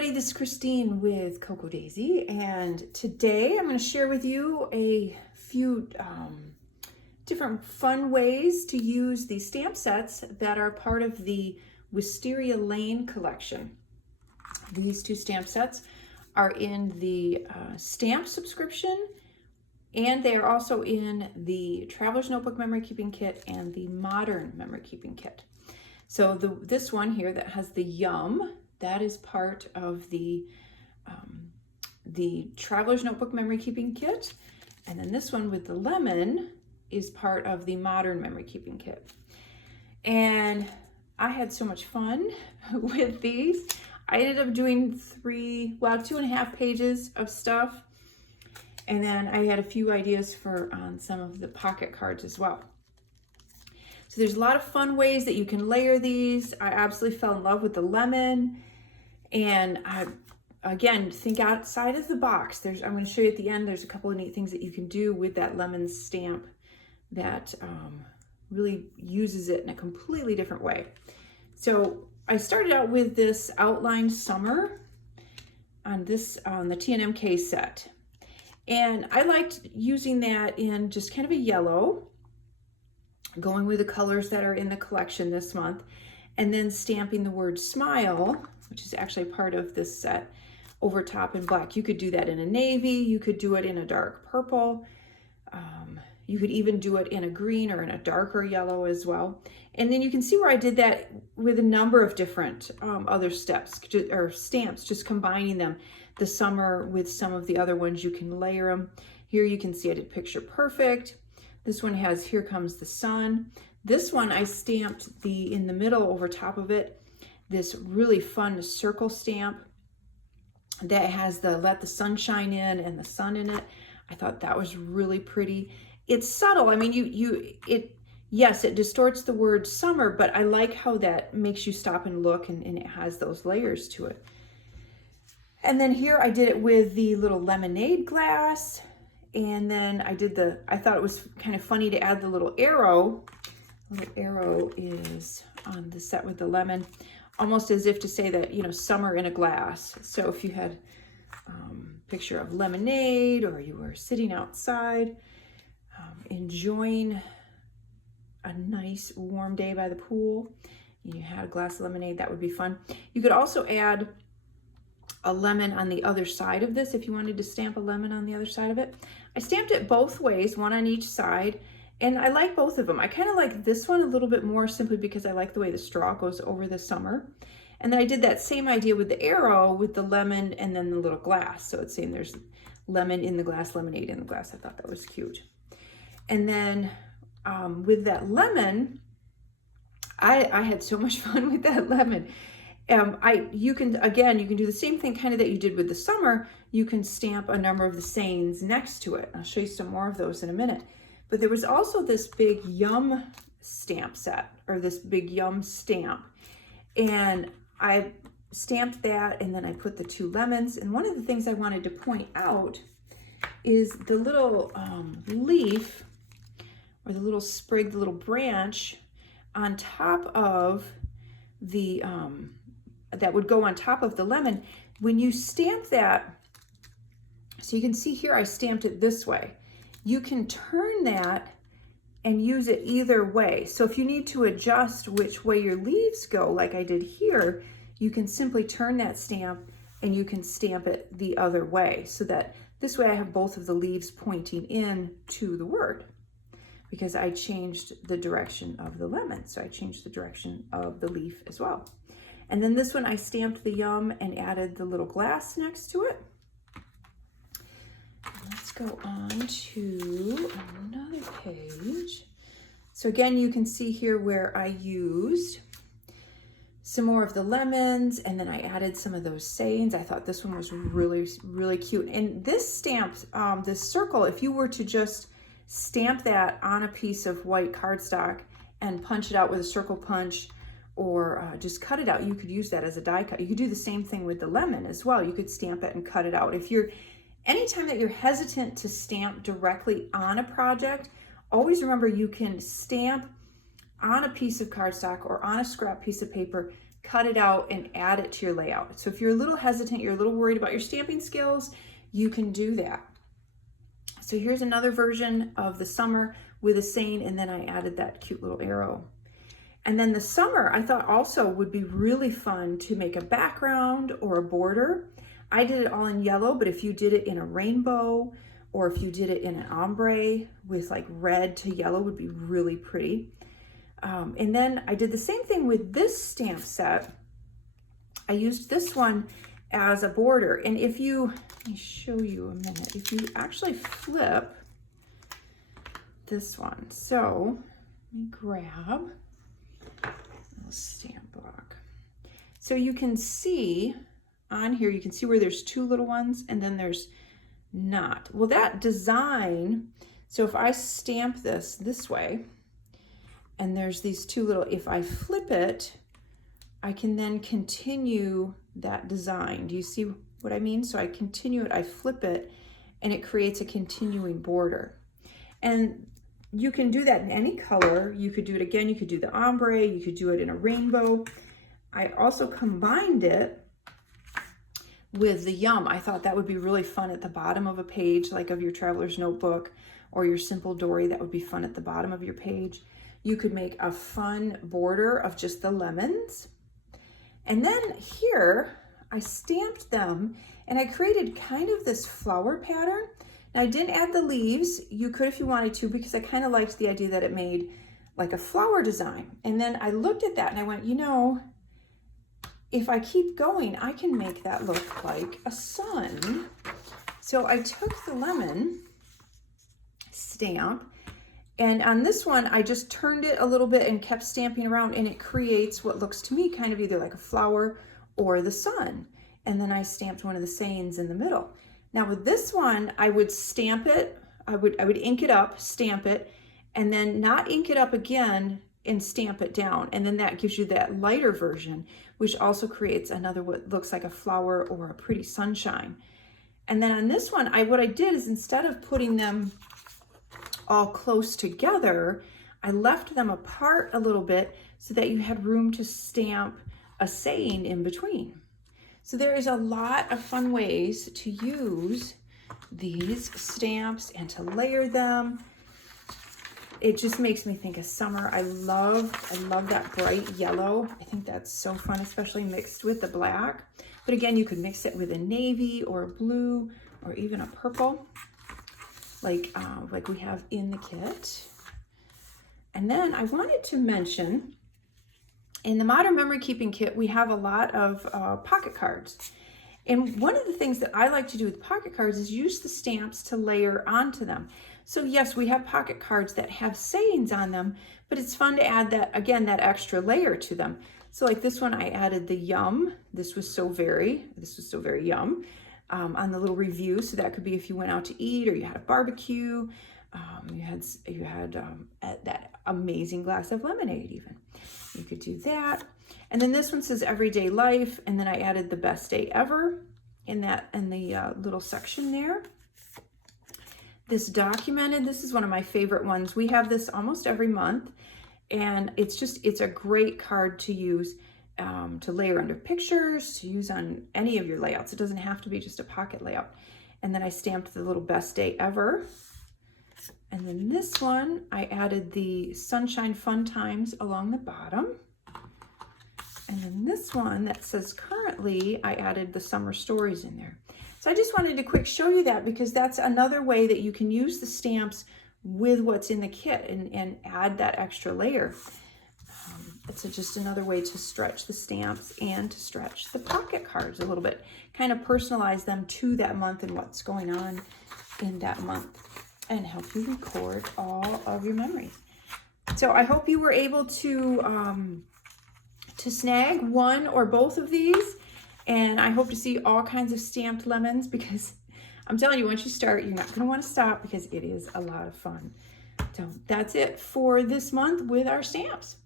everybody, this is Christine with Cocoa Daisy, and today I'm going to share with you a few different fun ways to use the stamp sets that are part of the Wisteria Lane collection. These two stamp sets are in the stamp subscription, and they are also in the Traveler's Notebook Memory Keeping Kit and the Modern Memory Keeping Kit. So this one here that has the Yum, that is part of the Traveler's Notebook Memory Keeping Kit. And then this one with the lemon is part of the Modern Memory Keeping Kit. And I had so much fun with these. I ended up doing 2.5 pages of stuff. And then I had a few ideas on some of the pocket cards as well. So there's a lot of fun ways that you can layer these. I absolutely fell in love with the lemon. And again, think outside of the box. I'm going to show you at the end, there's a couple of neat things that you can do with that lemon stamp that really uses it in a completely different way. So I started out with this Outline Summer on the TNMK set. And I liked using that in just kind of a yellow, going with the colors that are in the collection this month, and then stamping the word smile, which is actually part of this set, over top in black. You could do that in a navy, you could do it in a dark purple, you could even do it in a green or in a darker yellow as well. And then you can see where I did that with a number of different other steps or stamps, just combining them. The summer with some of the other ones, you can layer them. Here you can see I did Picture Perfect. This one has Here Comes the Sun. This one I stamped in the middle over top of it, this really fun circle stamp that has the Let the Sunshine In and the sun in it. I thought that was really pretty. It's subtle. I mean, yes, it distorts the word summer, but I like how that makes you stop and look, and it has those layers to it. And then here I did it with the little lemonade glass. And then I thought it was kind of funny to add the little arrow. The little arrow is on the set with the lemon, almost as if to say that, summer in a glass. So if you had a picture of lemonade, or you were sitting outside enjoying a nice warm day by the pool, and you had a glass of lemonade, that would be fun. You could also add a lemon on the other side of this if you wanted to stamp a lemon on the other side of it. I stamped it both ways, one on each side, and I like both of them. I kind of like this one a little bit more simply because I like the way the straw goes over the summer. And then I did that same idea with the arrow with the lemon and then the little glass. So it's saying there's lemon in the glass, lemonade in the glass. I thought that was cute. And then with that lemon, I had so much fun with that lemon. You can do the same thing kind of that you did with the summer. You can stamp a number of the sayings next to it. I'll show you some more of those in a minute. But there was also this big Yum stamp set, or this big Yum stamp. And I stamped that, and then I put the two lemons. And one of the things I wanted to point out is the little leaf, or the little sprig, the little branch on top of the that would go on top of the lemon. When you stamp that, so you can see here I stamped it this way. You can turn that and use it either way. So if you need to adjust which way your leaves go, like I did here, you can simply turn that stamp and you can stamp it the other way, so that this way I have both of the leaves pointing in to the word, because I changed the direction of the lemon. So I changed the direction of the leaf as well. And then this one, I stamped the Yum and added the little glass next to it. Let's go on to another page. So again, you can see here where I used some more of the lemons, and then I added some of those sayings. I thought this one was really, really cute. And this stamp, this circle, if you were to just stamp that on a piece of white cardstock and punch it out with a circle punch, or just cut it out, you could use that as a die cut. You could do the same thing with the lemon as well. You could stamp it and cut it out. Anytime that you're hesitant to stamp directly on a project, always remember you can stamp on a piece of cardstock or on a scrap piece of paper cut it out and add it to your layout. So if you're a little hesitant, you're a little worried about your stamping skills, you can do that. So here's another version of the summer with a saying, and then I added that cute little arrow. And then the summer, I thought also would be really fun to make a background or a border. I did it all in yellow, but if you did it in a rainbow, or if you did it in an ombre with like red to yellow, would be really pretty. And then I did the same thing with this stamp set. I used this one as a border. And if you, let me show you a minute, if you actually flip this one. So let me grab a little stamp block. So you can see on here, you can see where there's two little ones and then there's not. Well, that design, so if I stamp this way, and there's these two little, if I flip it, I can then continue that design. Do you see what I mean? So I continue it, I flip it, and it creates a continuing border. And you can do that in any color. You could do it again, you could do the ombre, you could do it in a rainbow. I also combined it with the yum. I thought that would be really fun at the bottom of a page, like of your traveler's notebook or your simple dory. That would be fun at the bottom of your page. You could make a fun border of just the lemons. And then here, I stamped them and I created kind of this flower pattern. Now I didn't add the leaves. You could if you wanted to, because I kind of liked the idea that it made like a flower design. And then I looked at that and I went, you know, if I keep going, I can make that look like a sun. So I took the lemon stamp, and on this one, I just turned it a little bit and kept stamping around, and it creates what looks to me kind of either like a flower or the sun. And then I stamped one of the sayings in the middle. Now with this one, I would stamp it, I would ink it up, stamp it, and then not ink it up again and stamp it down. And then that gives you that lighter version, which also creates another what looks like a flower or a pretty sunshine. And then on this one, what I did is instead of putting them all close together, I left them apart a little bit so that you had room to stamp a saying in between. So there is a lot of fun ways to use these stamps and to layer them. It just makes me think of summer. I love that bright yellow. I think that's so fun, especially mixed with the black. But again, you could mix it with a navy or a blue or even a purple, like we have in the kit. And then I wanted to mention, in the Modern Memory Keeping Kit, we have a lot of pocket cards. And one of the things that I like to do with pocket cards is use the stamps to layer onto them. So yes, we have pocket cards that have sayings on them, but it's fun to add that, again, that extra layer to them. So like this one, I added the yum. This was so very yum on the little review. So that could be if you went out to eat or you had a barbecue, you had that amazing glass of lemonade even. You could do that. And then this one says everyday life. And then I added the best day ever in the little section there. This documented, this is one of my favorite ones. We have this almost every month, and it's a great card to use to layer under pictures, to use on any of your layouts. It doesn't have to be just a pocket layout. And then I stamped the little best day ever. And then this one, I added the sunshine fun times along the bottom. And then this one that says currently, I added the summer stories in there. So I just wanted to quick show you that, because that's another way that you can use the stamps with what's in the kit and add that extra layer. It's just another way to stretch the stamps and to stretch the pocket cards a little bit, kind of personalize them to that month and what's going on in that month, and help you record all of your memories. So I hope you were able to snag one or both of these. And I hope to see all kinds of stamped lemons, because I'm telling you, once you start, you're not going to want to stop, because it is a lot of fun. So that's it for this month with our stamps.